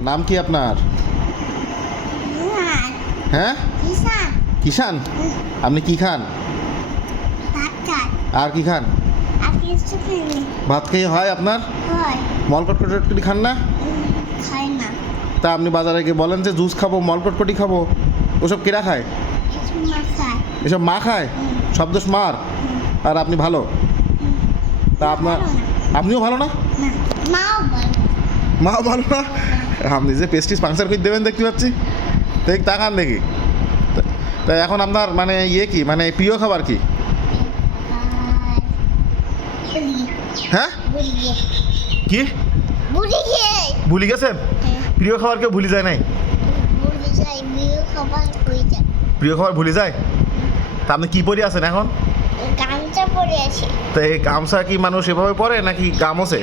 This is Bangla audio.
নাম কি আপনার? হ্যাঁ? কিষান। আপনি কি খান? আর কি খান? ভাত খেয়ে হয় আপনার? হয়। মল কটকটি খান না? তা আপনি বাজারে গিয়ে বলেন যে জুস খাব মল কটকটি খাব। ওসব কেরা খায়? এসব মা খায়? সব দোষ মার? আর আপনি ভালো? তা আপনার ভালো না। আপনিও ভালো না? মাও ভালো না আপনি যে পেস্টিস পাংচার করে দেবেন দেখতে পাচ্ছি। দেখ তাকান দেখি। তা- এখন আপনার মানে ইয়ে কি? মানে প্রিয় খাবার কি? হ্যাঁ? কি? ভুলে গেছেন? প্রিয় খাবার কেউ ভুলে যায় নাই? প্রিয় খাবার ভুলে যায়? তা আপনি কী পরে আছেন এখন? গামছা পরে আছে। তো এই গামছা কি মানুষ এভাবে পরে নাকি গামছা?